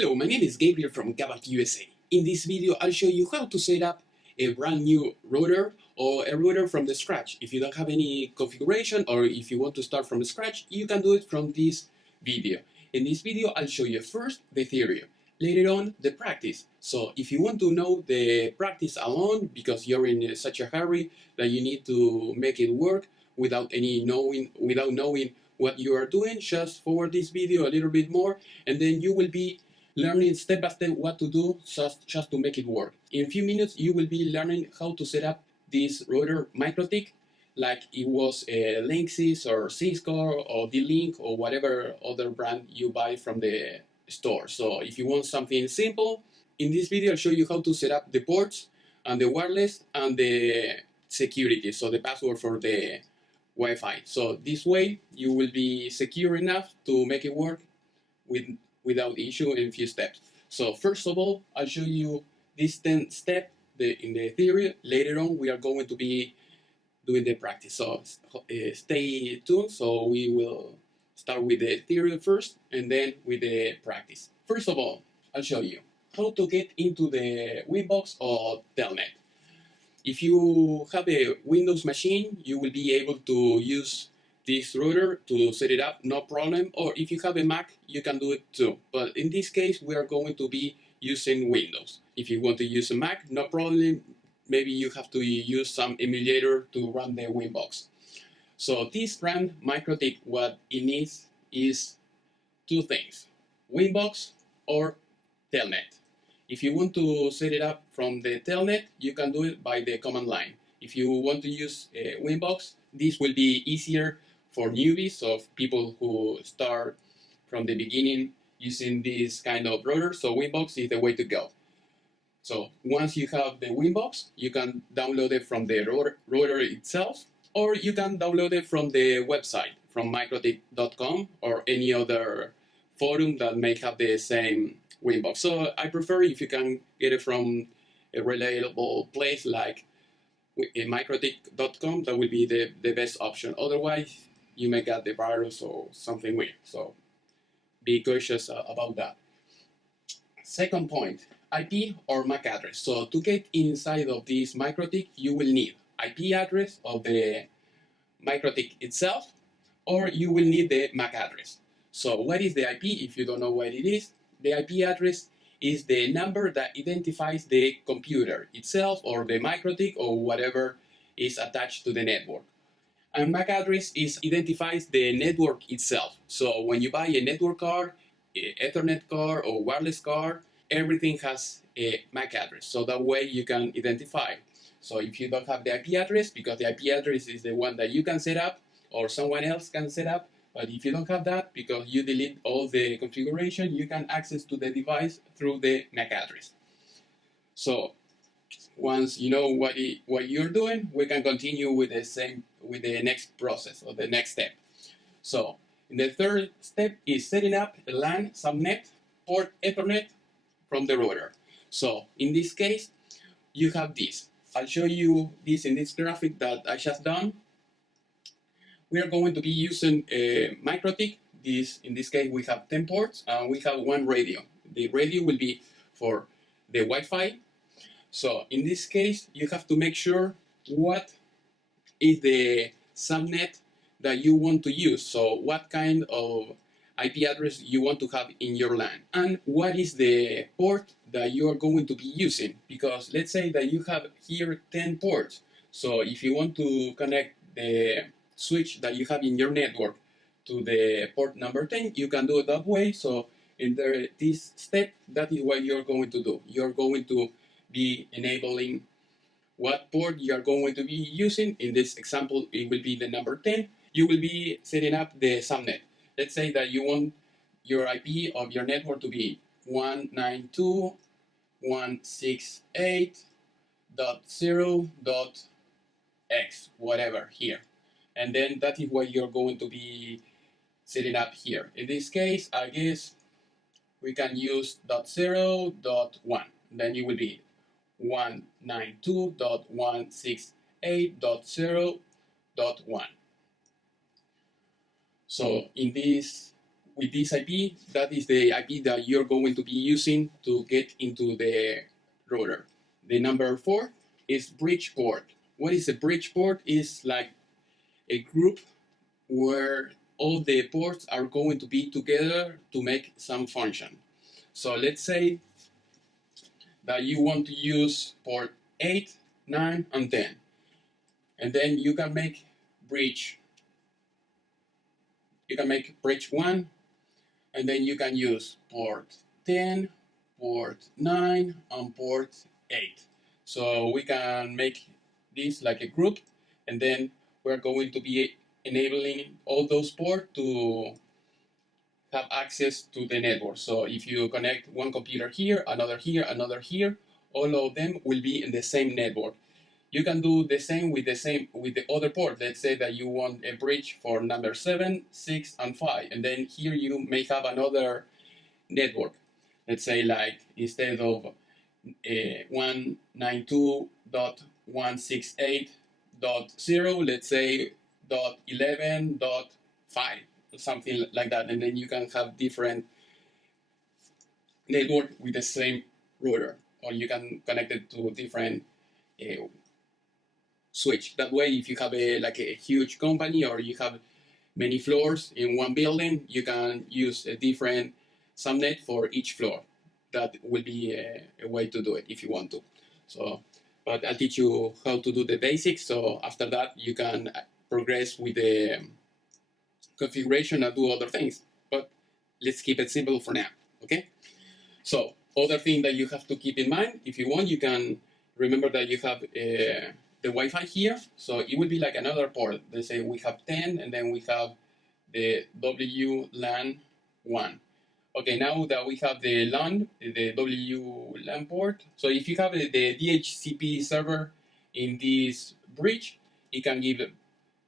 Hello, my name is Gabriel from Gabak USA. In this video, I'll show you how to set up a brand new router or a router from the scratch. If you don't have any configuration or if you want to start from scratch, you can do it from this video. In this video, I'll show you first the theory, later on the practice. So if you want to know the practice alone because you're in such a hurry that you need to make it work without knowing what you are doing, just forward this video a little bit more and then you will be learning step by step what to do just to make it work. In a few minutes, you will be learning how to set up this router mikrotik, like it was a Linksys or Cisco or D-Link or whatever other brand you buy from the store. So if you want something simple, in this video I'll show you how to set up the ports and the wireless and the security, so the password for the Wi-Fi. So this way you will be secure enough to make it work without issue in a few steps. So first of all, I'll show you this 10 step in the theory. Later on, we are going to be doing the practice. So stay tuned. So we will start with the theory first and then with the practice. First of all, I'll show you how to get into the Winbox or Telnet. If you have a Windows machine, you will be able to use this router to set it up, no problem. Or if you have a Mac, you can do it too. But in this case, we are going to be using Windows. If you want to use a Mac, no problem. Maybe you have to use some emulator to run the Winbox. So this brand, mikrotik, what it needs is two things, Winbox or Telnet. If you want to set it up from the Telnet, you can do it by the command line. If you want to use Winbox, this will be easier for newbies, of people who start from the beginning using this kind of router. So Winbox is the way to go. So once you have the Winbox, you can download it from the router itself, or you can download it from the website, from mikrotik.com or any other forum that may have the same Winbox. So I prefer if you can get it from a reliable place like mikrotik.com, that will be the best option. Otherwise, you may get the virus or something weird. So be cautious about that. Second point, IP or MAC address. So to get inside of this mikrotik, you will need IP address of the mikrotik itself, or you will need the MAC address. So what is the IP? If you don't know what it is, the IP address is the number that identifies the computer itself or the mikrotik or whatever is attached to the network. And MAC address identifies the network itself. So when you buy a network card, an Ethernet card or wireless card, everything has a MAC address. So that way you can identify. So if you don't have the IP address, because the IP address is the one that you can set up or someone else can set up, but if you don't have that, because you delete all the configuration, you can access to the device through the MAC address. So once you know what you're doing, we can continue with the next process or the next step. So the third step is setting up a LAN, Subnet, port Ethernet from the router. So in this case, you have this. I'll show you this in this graphic that I just done. We are going to be using a mikrotik. In this case, we have 10 ports and we have one radio. The radio will be for the Wi-Fi. So in this case, you have to make sure what is the subnet that you want to use. So what kind of IP address you want to have in your LAN, and what is the port that you are going to be using. Because let's say that you have here 10 ports. So if you want to connect the switch that you have in your network to the port number 10, you can do it that way. So in this step, that is what you're going to do. You're going to be enabling what port you are going to be using. In this example, it will be the number 10. You will be setting up the subnet. Let's say that you want your IP of your network to be 192.168.0.x, whatever here. And then that is what you're going to be setting up here. In this case, I guess we can use .0.1. Then it will be 192.168.0.1. So in this with this IP, that is the IP that you're going to be using to get into the router. The number 4 is bridge port. What is a bridge port? Is like a group where all the ports are going to be together to make some function. So let's say that you want to use port 8, 9, and 10. And then you can make bridge. You can make bridge 1, and then you can use port 10, port 9, and port 8. So we can make this like a group, and then we're going to be enabling all those ports to have access to the network. So if you connect one computer here, another here, all of them will be in the same network. You can do the same with the other port. Let's say that you want a bridge for number 7, 6, and 5, and then here you may have another network. Let's say like instead of 192.168.0, let's say .11.5, something like that, and then you can have different network with the same router, or you can connect it to different switch. That way, if you have like a huge company or you have many floors in one building, you can use a different subnet for each floor. That will be a way to do it if you want to. So, but I'll teach you how to do the basics. So after that, you can progress with the configuration and do other things. But let's keep it simple for now, okay? So other thing that you have to keep in mind, if you want, you can remember that you have the Wi-Fi here. So it will be like another port. Let's say we have 10, and then we have the WLAN 1. Okay, now that we have the LAN, the WLAN port, so if you have the DHCP server in this bridge, it can give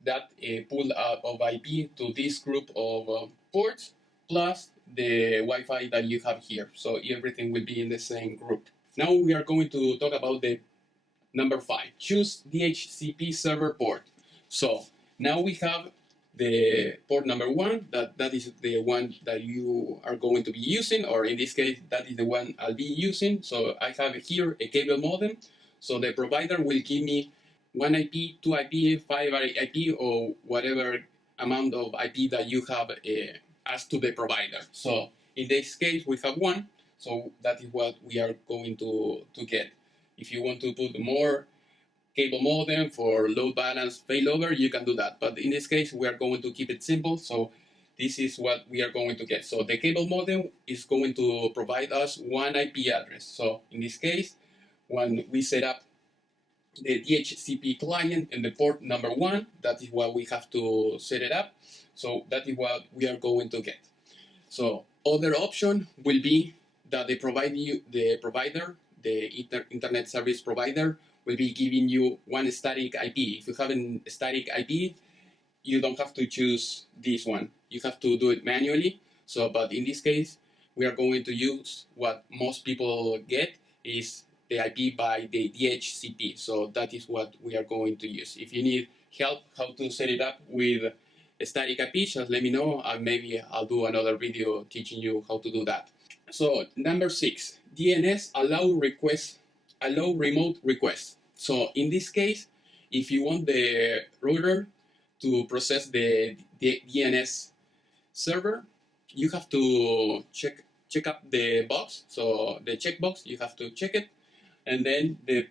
that pool of IP to this group of ports, plus the Wi-Fi that you have here. So everything will be in the same group. Now we are going to talk about the number 5. Choose DHCP server port. So now we have the port number 1, that is the one that you are going to be using, or in this case, that is the one I'll be using. So I have here a cable modem. So the provider will give me 1 IP, 2 IP, 5 IP, or whatever amount of IP that you have asked to the provider. So in this case, we have 1. So that is what we are going to get. If you want to put more cable modem for load balance failover, you can do that. But in this case, we are going to keep it simple. So this is what we are going to get. So the cable modem is going to provide us 1 IP address. So in this case, when we set up the DHCP client in the port number 1, that is what we have to set it up. So that is what we are going to get. So other option will be that the provider, the internet service provider, will be giving you 1 static IP. If you have a static IP, you don't have to choose this one. You have to do it manually. So, but in this case, we are going to use what most people get is the IP by the DHCP. So that is what we are going to use. If you need help how to set it up with a static IP, just let me know, and maybe I'll do another video teaching you how to do that. So number 6, DNS allow remote requests. So in this case, if you want the router to process the DNS server, you have to check up the box. So the checkbox, you have to check it, and then the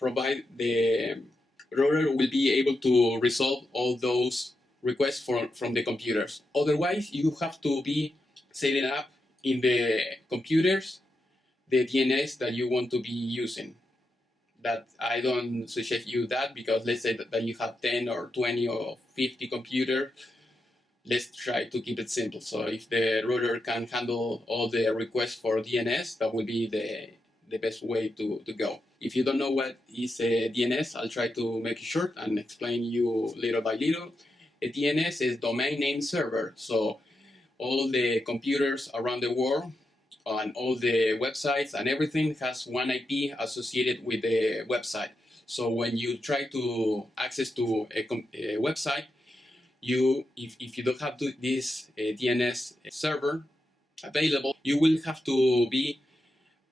router will be able to resolve all those requests from the computers. Otherwise, you have to be setting up in the computers the DNS that you want to be using. That I don't suggest you that, because let's say that you have 10 or 20 or 50 computers. Let's try to keep it simple. So if the router can handle all the requests for DNS, that would be the best way to go. If you don't know what is a DNS, I'll try to make it short and explain you little by little. A DNS is domain name server. So all the computers around the world and all the websites and everything has 1 IP associated with the website. So when you try to access to a website, if you don't have this DNS server, available, you will have to be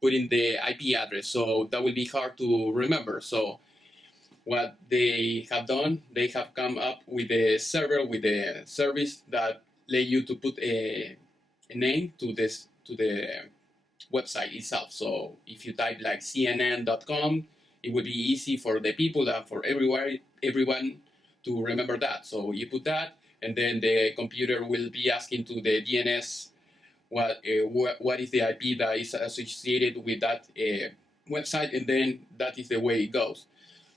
putting the IP address. So that will be hard to remember. So what they have done, they have come up with a server, with a service that let you to put a name to the website itself. So if you type like CNN.com, it would be easy for the people and for everyone to remember that. So you put that, and then the computer will be asking to the DNS what is the IP that is associated with that website, and then that is the way it goes.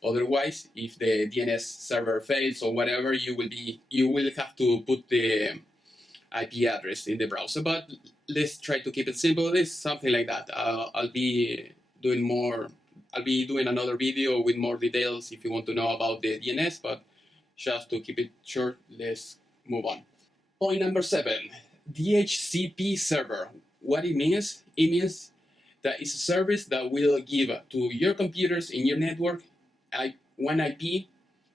Otherwise, if the DNS server fails or whatever, you will have to put the IP address in the browser. But let's try to keep it simple. It's something like that. I'll be doing another video with more details if you want to know about the DNS, but just to keep it short, let's move on. Point number 7, dhcp server. What it means? It means that it's a service that will give to your computers in your network one IP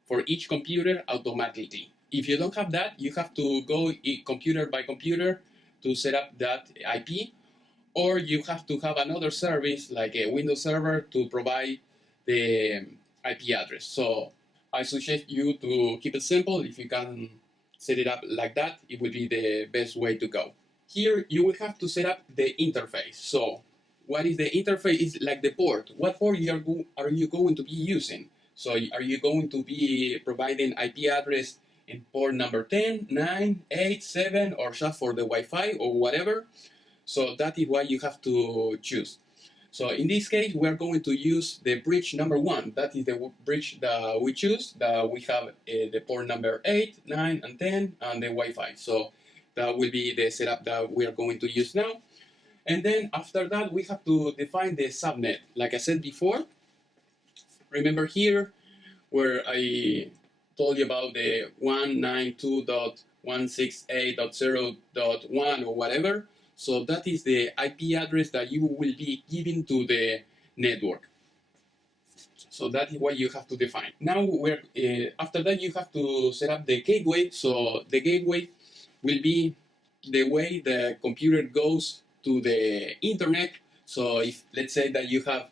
for each computer automatically. If you don't have that, you have to go computer by computer to set up that IP, or you have to have another service like a Windows server to provide the IP address. So I suggest you to keep it simple. If you can set it up like that, it would be the best way to go. Here you will have to set up the interface. So what is the interface? Is like the port. What port are you going to be using? So are you going to be providing IP address in port number 10, 9, 8, 7, or just for the Wi-Fi or whatever? So that is what you have to choose. So in this case, we are going to use the bridge number 1. That is the bridge that we choose. That we have the port number 8, 9, and 10, and the Wi-Fi. So that will be the setup that we are going to use now. And then after that, we have to define the subnet. Like I said before, remember here where I told you about the 192.168.0.1 or whatever. So that is the IP address that you will be giving to the network. So that is what you have to define. Now, after that, you have to set up the gateway. So the gateway will be the way the computer goes to the internet. So if let's say that you have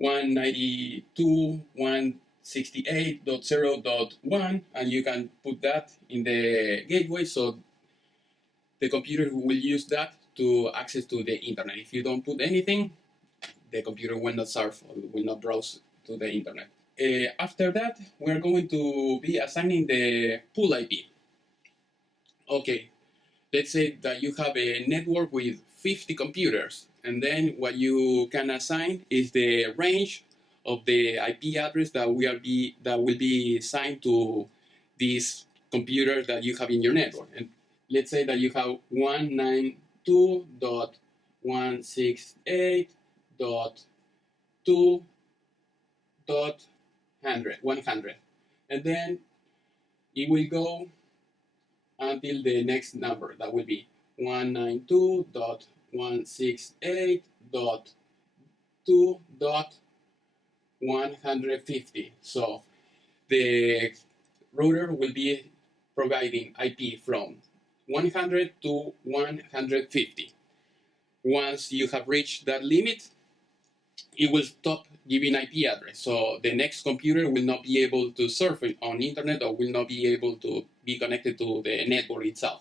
192.168.0.1, and you can put that in the gateway, so the computer will use that to access to the internet. If you don't put anything, the computer will not surf or will not browse to the internet. After that, we're going to be assigning the pool IP. Okay, let's say that you have a network with 50 computers, and then what you can assign is the range of the IP address that will be assigned to this computer that you have in your network. And let's say that you have 192.168.2.100, and then it will go until the next number. That will be 192.168.2.150. So the router will be providing IP from 100 to 150. Once you have reached that limit, it will stop giving IP address. So the next computer will not be able to surf on internet or will not be able to be connected to the network itself.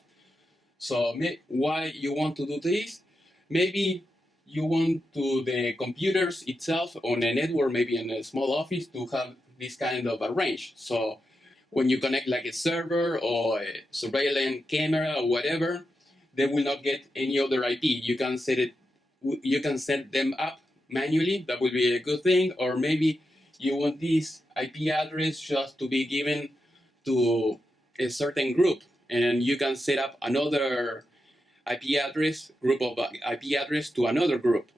So why you want to do this? Maybe you want to the computers itself on a network, maybe in a small office, to have this kind of a range. So when you connect like a server or a surveillance camera or whatever, they will not get any other IP. You can set them up manually. That will be a good thing. Or maybe you want this IP address just to be given to a certain group, and you can set up another group of IP address to another group.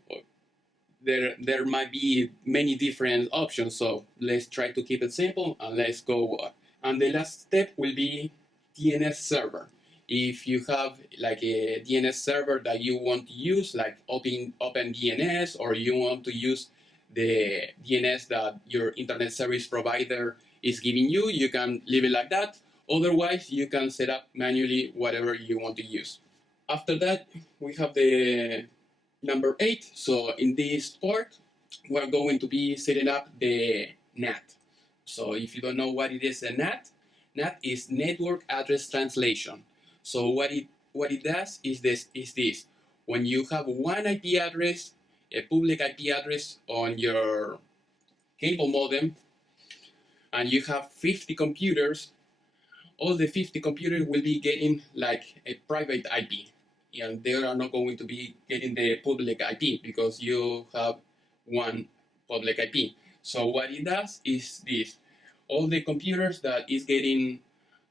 There might be many different options. So let's try to keep it simple and let's go. And the last step will be DNS server. If you have like a DNS server that you want to use, like OpenDNS, or you want to use the DNS that your internet service provider is giving you, you can leave it like that. Otherwise, you can set up manually whatever you want to use. After that, we have the number 8. So in this part, we're going to be setting up the NAT. So if you don't know what it is, a NAT is Network Address Translation. So what it does is this. When you have one IP address, a public IP address on your cable modem, and you have 50 computers, all the 50 computers will be getting like a private IP, and they are not going to be getting the public IP because you have one public IP. So what it does is this: all the computers that is getting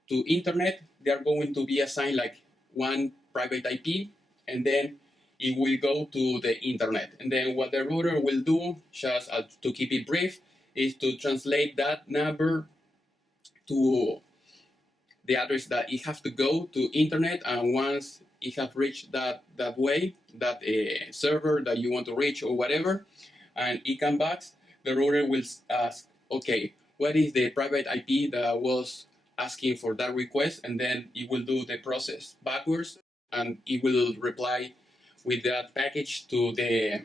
to internet, they are going to be assigned like one private IP, and then it will go to the internet. And then what the router will do, just to keep it brief, is to translate that number to the address that it has to go to internet, and once it have reached that way, that server that you want to reach or whatever, and it comes back, the router will ask, okay, what is the private IP that was asking for that request, and then it will do the process backwards, and it will reply with that package to the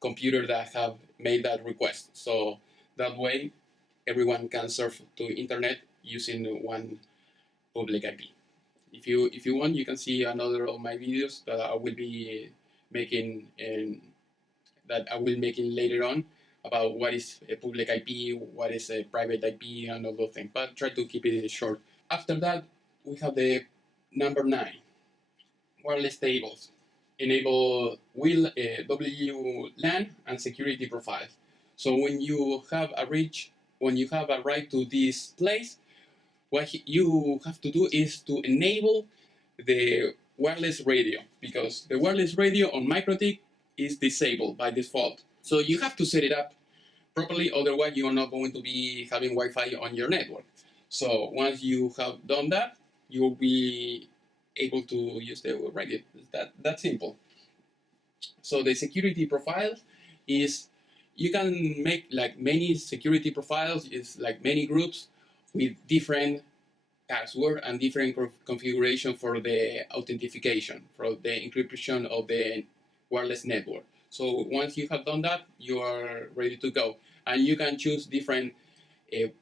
computer that have made that request. So that way, everyone can surf to internet using one public IP. If you want, you can see another of my videos that I will be making later on about what is a public IP, what is a private IP, and all those things. But try to keep it short. After that, we have the number 9, wireless tables. Enable WLAN and security profiles. So when you have a right to this place, what you have to do is to enable the wireless radio, because the wireless radio on mikrotik is disabled by default. So you have to set it up properly, otherwise you are not going to be having Wi-Fi on your network. So once you have done that, you will be able to use the radio. That's simple. So the security profile is, you can make like many security profiles, it's like many groups with different password and different configuration for the authentication, for the encryption of the wireless network. So once you have done that, you are ready to go. And you can choose different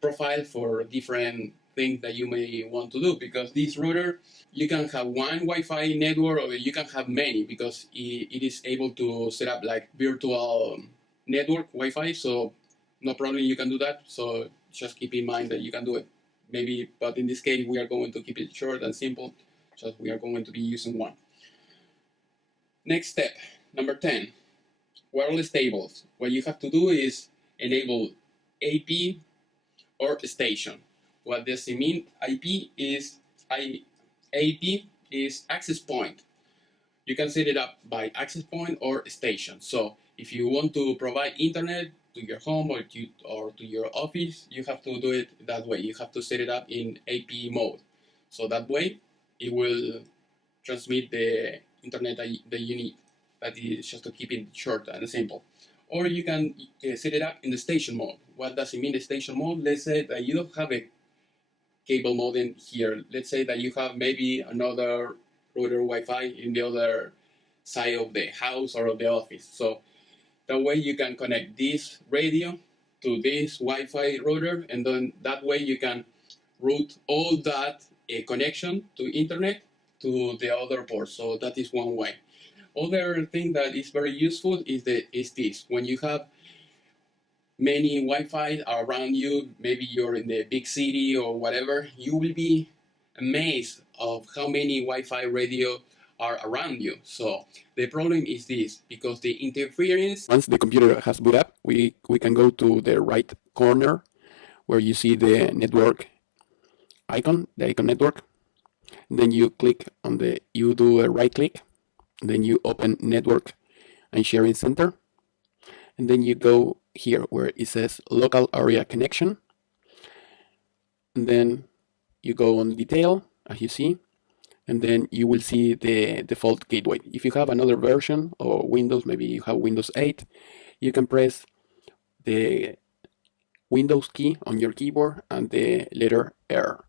profile for different things that you may want to do, because this router, you can have one Wi-Fi network or you can have many, because it is able to set up like virtual network Wi-Fi. So no problem, you can do that. So just keep in mind that you can do it. Maybe, but in this case, we are going to keep it short and simple. Just we are going to be using one. Next step, number 10, wireless tables. What you have to do is enable AP or station. What does it mean? AP is access point. You can set it up by access point or station. So if you want to provide internet to your home or to your office, you have to do it that way. You have to set it up in AP mode. So that way, it will transmit the internet that you need. That is just to keep it short and simple. Or you can set it up in the station mode. What does it mean, the station mode? Let's say that you don't have a cable modem here. Let's say that you have maybe another router Wi-Fi in the other side of the house or of the office. So that way you can connect this radio to this Wi-Fi router, and then that way you can route all that connection to internet to the other port. So that is one way. Other thing that is very useful is this. When you have many Wi-Fi around you, maybe you're in the big city or whatever, you will be amazed of how many Wi-Fi radio are around you. So the problem is this, because the interference, once the computer has boot up, we can go to the right corner where you see the network icon, the icon network. Then you click on you do a right click, then you open network and sharing center, and then you go here where it says local area connection, and then you go on detail, as you see, and then you will see the default gateway. If you have another version or Windows, maybe you have Windows 8, you can press the Windows key on your keyboard and the letter R.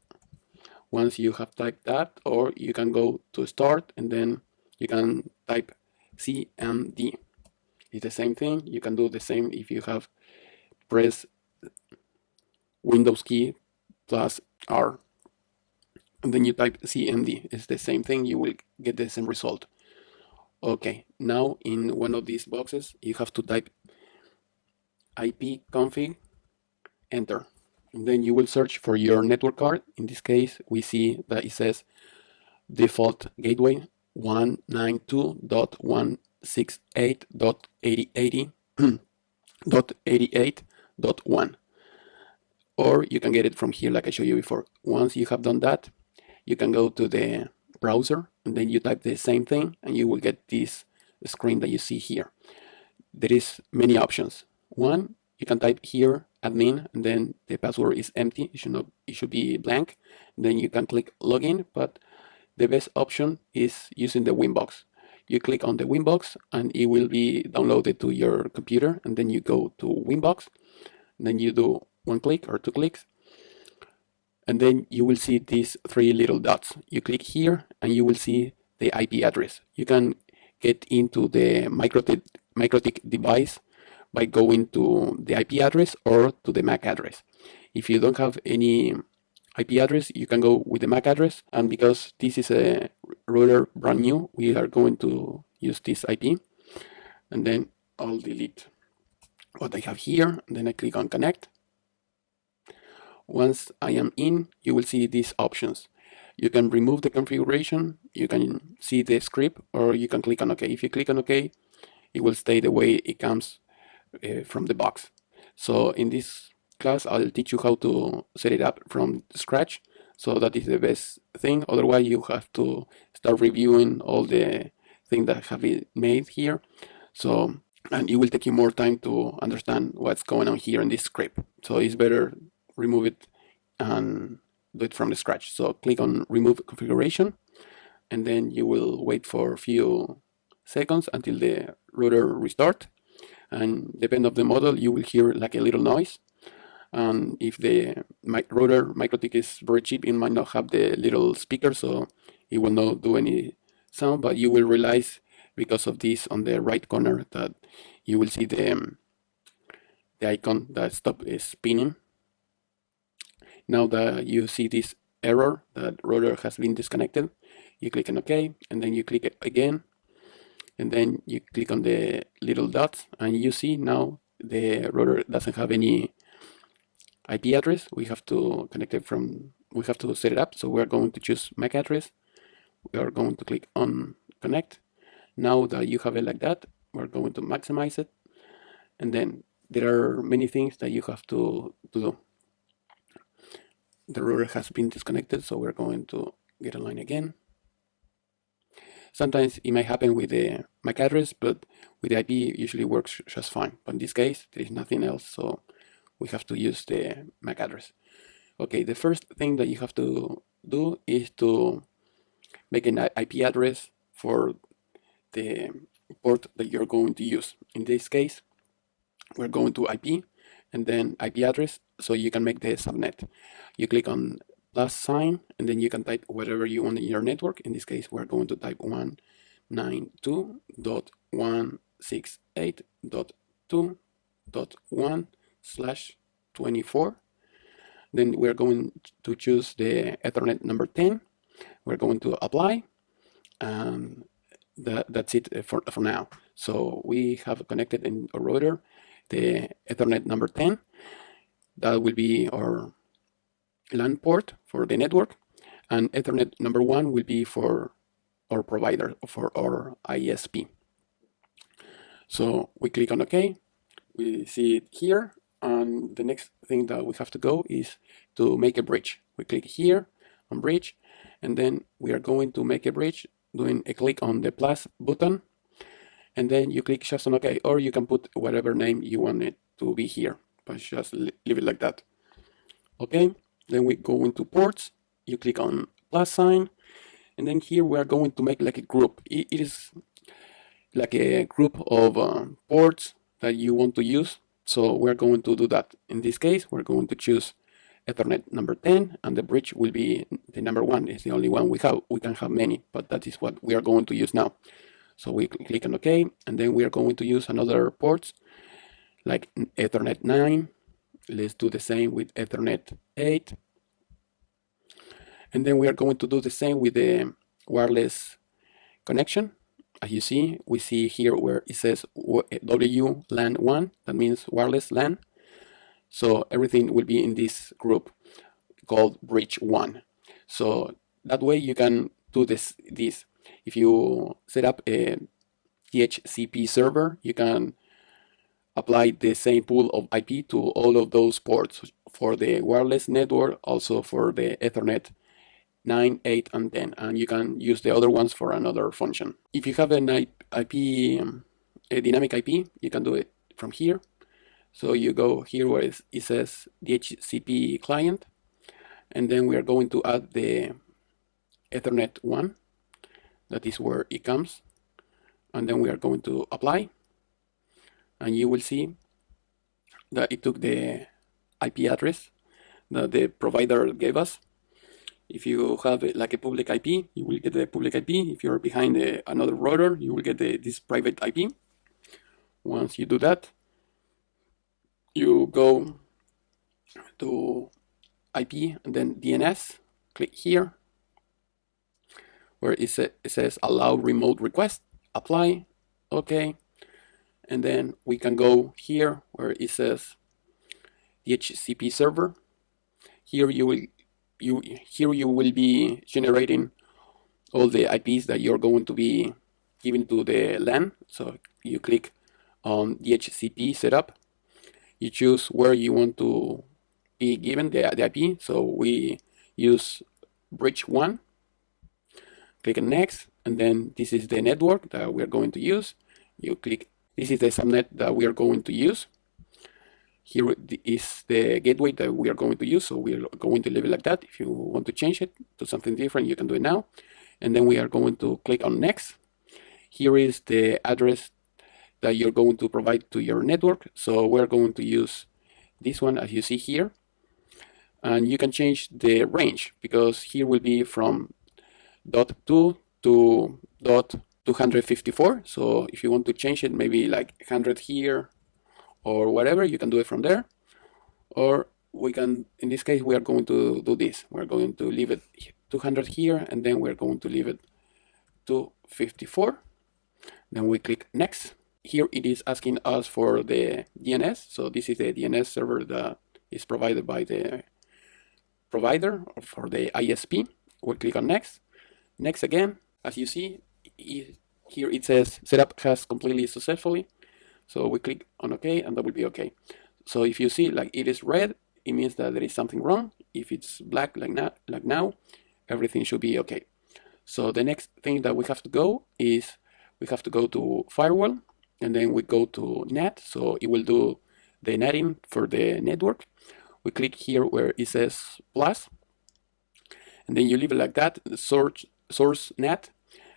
Once you have typed that, or you can go to start and then you can type CMD. It's the same thing. You can do the same if you have press Windows key plus R, and then you type CMD. It's the same thing. You will get the same result. Okay, now in one of these boxes, you have to type ipconfig, enter. And then you will search for your network card. In this case, we see that it says default gateway 192.168.80.88.1. Or you can get it from here like I showed you before. Once you have done that, you can go to the browser and then you type the same thing and you will get this screen that you see here. There is many options. One, you can type here admin and then the password is empty. It should be blank. And then you can click login, but the best option is using the Winbox. You click on the Winbox and it will be downloaded to your computer, and then you go to Winbox, and then you do one click or two clicks, and then you will see these three little dots. You click here and you will see the IP address. You can get into the mikrotik device by going to the IP address or to the MAC address. If you don't have any IP address, you can go with the MAC address, and because this is a router brand new, we are going to use this IP, and then I'll delete what I have here, and then I click on connect. Once I am in, you will see these options. You can remove the configuration, you can see the script, or you can click on OK. If you click on OK, it will stay the way it comes from the box. So in this class, I'll teach you how to set it up from scratch. So that is the best thing. Otherwise, you have to start reviewing all the things that have been made here. So, and it will take you more time to understand what's going on here in this script. So it's better remove it and do it from the scratch. So click on remove configuration, and then you will wait for a few seconds until the router restart. And depending on the model, you will hear like a little noise. And if the router mikrotik is very cheap, it might not have the little speaker, so it will not do any sound, but you will realize because of this on the right corner that you will see the icon that stop is spinning. Now that you see this error that router has been disconnected, you click on OK, and then you click it again, and then you click on the little dots, and you see now the router doesn't have any IP address. We have to connect it from, we have to set it up. So we're going to choose MAC address. We are going to click on connect. Now that you have it like that, we're going to maximize it. And then there are many things that you have to do. The router has been disconnected, so we're going to get online again. Sometimes it might happen with the MAC address, but with the IP it usually works just fine. But in this case, there is nothing else, so we have to use the MAC address. Okay, the first thing that you have to do is to make an IP address for the port that you're going to use. In this case, we're going to IP and then IP address, so you can make the subnet. You click on plus sign, and then you can type whatever you want in your network. In this case, we're going to type 192.168.2.1/24. Then we're going to choose the Ethernet number 10. We're going to apply, and that's it for now. So we have connected in a router the Ethernet number 10. That will be our LAN port for the network, and Ethernet number 1 will be for our provider, for our ISP. So we click on OK. We see it here, and the next thing that we have to go is to make a bridge. We click here on bridge, and then we are going to make a bridge doing a click on the plus button, and then you click just on OK, or you can put whatever name you want it to be here, but just leave it like that. Okay, then we go into ports, you click on plus sign, and then here we are going to make like a group. It is like a group of ports that you want to use, so we're going to do that. In this case, we're going to choose Ethernet number 10, and the bridge will be the number 1. It's the only one we have. We can have many, but that is what we are going to use now. So we click on OK, and then we are going to use another ports like Ethernet 9. Let's do the same with Ethernet 8. And then we are going to do the same with the wireless connection. As you see, we see here where it says WLAN 1, that means wireless LAN. So everything will be in this group called bridge 1. So that way you can do this. If you set up a dhcp server, you can apply the same pool of IP to all of those ports for the wireless network, also for the Ethernet 9, 8, and 10, and you can use the other ones for another function. If you have an IP, a dynamic IP, you can do it from here. So you go here where it says DHCP client, and then we are going to add the Ethernet 1. That is where it comes, and then we are going to apply, and you will see that it took the IP address that the provider gave us. If you have like a public IP, you will get the public IP. If you're behind another router, you will get this private IP. Once you do that, you go to IP and then DNS, click here where it says allow remote request, apply, OK, and then we can go here where it says DHCP server. Here you will be generating all the IPs that you're going to be giving to the LAN. So you click on DHCP setup. You choose where you want to be given the IP. So we use bridge 1. Click on next, and then this is the network that we're going to use. You click, this is the subnet that we are going to use. Here is the gateway that we are going to use, so we are going to leave it like that. If you want to change it to something different, you can do it now. And then we are going to click on next. Here is the address that you're going to provide to your network. So we're going to use this one as you see here. And you can change the range, because here will be from .2 to .254. So if you want to change it, maybe like 100 here or whatever, you can do it from there. Or we can, in this case, we are going to do this. We're going to leave it 200 here, and then we're going to leave it 254. Then we click next. Here it is asking us for the DNS. So this is the DNS server that is provided by the provider or for the ISP. We'll click on next. Next again. As you see, here it says setup has completely successfully. So we click on OK, and that will be OK. So if you see like it is red, it means that there is something wrong. If it's black like now, everything should be OK. So the next thing that we have to go is we have to go to firewall, and then we go to net. So it will do the netting for the network. We click here where it says plus, and then you leave it like that, source net,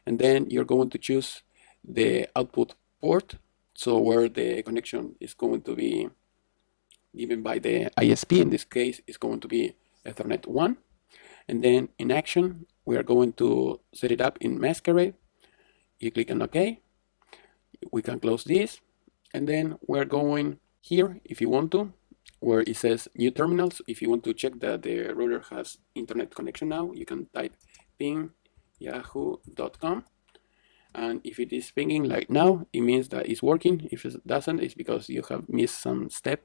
and then you're going to choose the output port. So where the connection is going to be given by the ISP, in this case, is going to be Ethernet 1. And then in action, we are going to set it up in masquerade. You click on OK. We can close this. And then we're going here, if you want to, where it says new terminals. If you want to check that the router has internet connection now, you can type ping yahoo.com. And if it is pinging like now, it means that it's working. If it doesn't, it's because you have missed some step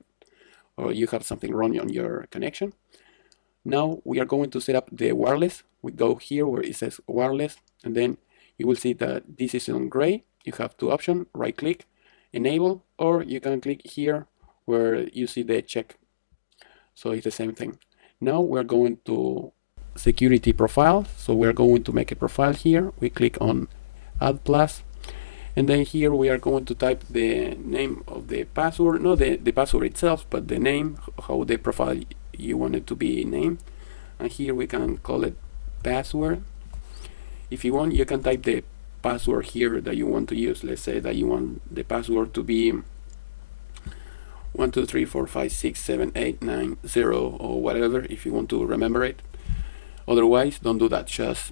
or you have something wrong on your connection. Now we are going to set up the wireless. We go here where it says wireless, and then you will see that this is on gray. You have two options, right click, enable, or you can click here where you see the check. So it's the same thing. Now we're going to security profile. So we're going to make a profile here. We click on add plus, and then here we are going to type the name of the password, not the password itself, but the name, how the profile you want it to be named. And here we can call it password. If you want, you can type the password here that you want to use. Let's say that you want the password to be 1 2 3 4 5 6 7 8 9 0 or whatever if you want to remember it. Otherwise, don't do that. Just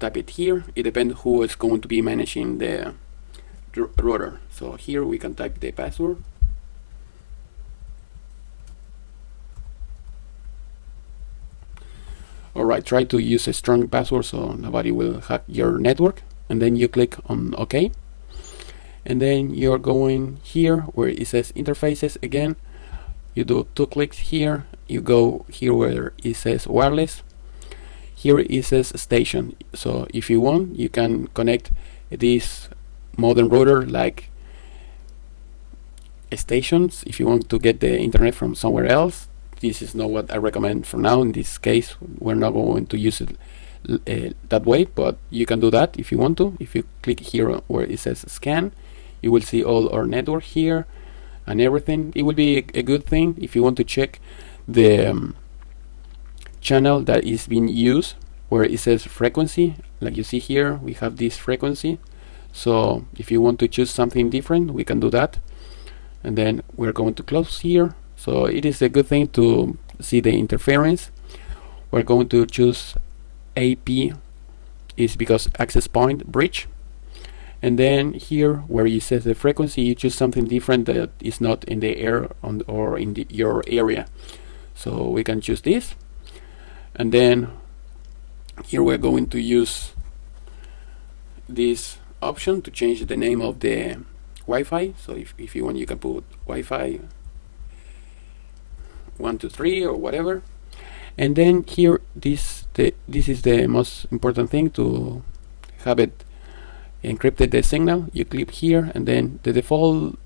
type it here. It depends who is going to be managing the router. So here we can type the password. Alright, try to use a strong password so nobody will hack your network. And then you click on OK. And then you're going here where it says interfaces again. You do 2 clicks here. You go here where it says wireless. Here it says station. So if you want, you can connect this modern router like stations if you want to get the internet from somewhere else. This is not what I recommend for now. In this case, we're not going to use it that way, but you can do that if you want to. If you click here where it says scan, you will see all our network here and everything. It will be a good thing if you want to check the channel that is being used where it says frequency. Like you see here, we have this frequency. So if you want to choose something different, we can do that. And then we're going to close here. So it is a good thing to see the interference. We're going to choose AP is because access point bridge. And then here where it says the frequency, you choose something different that is not in the air or in your area. So we can choose this. And then here we're going to use this option to change the name of the Wi-Fi. So if you want, you can put Wi-Fi 1 2 3 or whatever. And then here this is the most important thing, to have it encrypted the signal. You click here, and then the default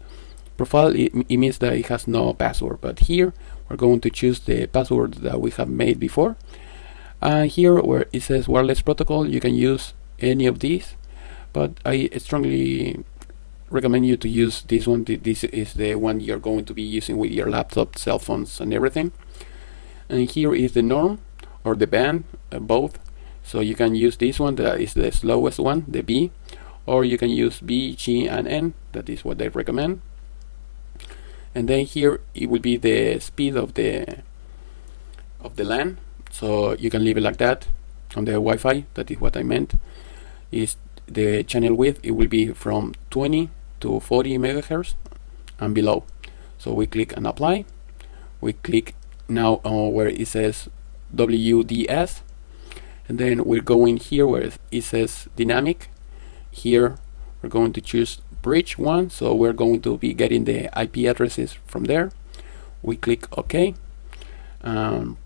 profile, it means that it has no password, but here we're going to choose the password that we have made before. Here where it says wireless protocol, you can use any of these, but I strongly recommend you to use this one. This is the one you're going to be using with your laptop, cell phones and everything. And here is the norm or the band, both. So you can use this one, that is the slowest one, the B, or you can use B, G and N. That is what they recommend. And then here it will be the speed of the LAN. So you can leave it like that. On the Wi-Fi, that is what I meant, is the channel width, it will be from 20 to 40 megahertz and below. So we click and apply. We click now on where it says WDS, and then we're going here where it says dynamic. Here we're going to choose bridge 1, so we're going to be getting the IP addresses from there. We click OK.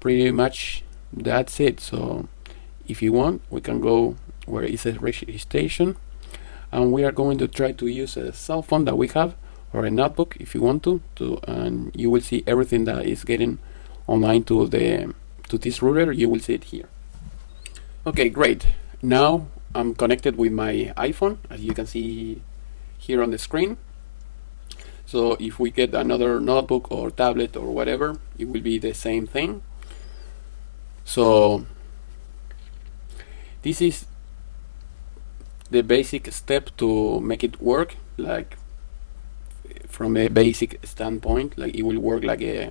Pretty much that's it. So if you want, we can go where it says registration, and we are going to try to use a cell phone that we have or a notebook if you want to, and you will see everything that is getting online to this router. You will see it here. Okay, great. Now I'm connected with my iPhone, as you can see here on the screen. So if we get another notebook or tablet or whatever, it will be the same thing. So this is the basic step to make it work, like from a basic standpoint. Like it will work like a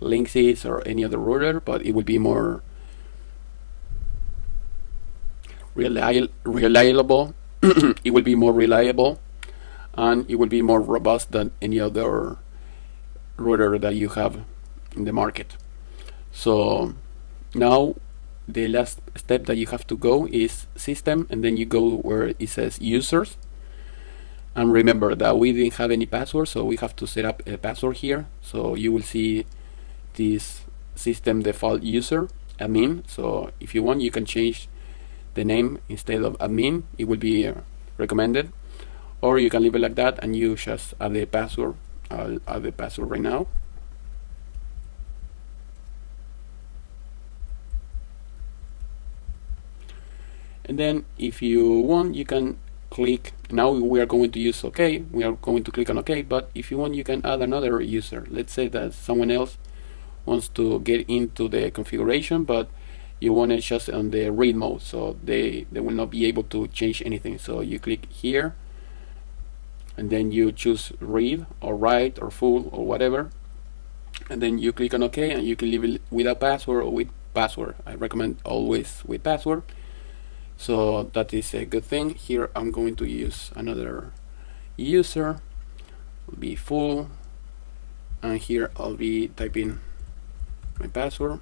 Linksys or any other router, but it will be more reliable. It will be more reliable, and it will be more robust than any other router that you have in the market. So now the last step that you have to go is system, and then you go where it says users. And remember that we didn't have any password, so we have to set up a password here. So you will see this system default user admin. So if you want, you can change the name. Instead of admin, it will be recommended, or you can leave it like that and you just add the password. I'll add the password right now. And then if you want, you can click. Now we are going to use OK. We are going to click on OK, but if you want, you can add another user. Let's say that someone else wants to get into the configuration, but you want it just on the read mode, so they will not be able to change anything. So you click here and then you choose read or write or full or whatever, and then you click on OK, and you can leave it without password or with password. I recommend always with password, so that is a good thing. Here I'm going to use another user, will be full, and here I'll be typing my password.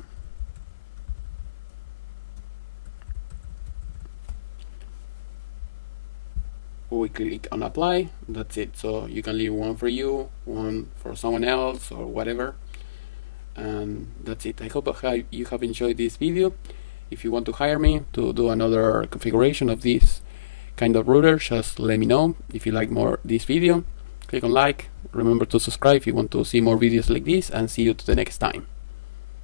We click on apply, that's it. So you can leave one for you, one for someone else, or whatever, and that's it. I hope you have enjoyed this video. If you want to hire me to do another configuration of this kind of router, just let me know. If you like more this video, click on like. Remember to subscribe if you want to see more videos like this, and see you to the next time.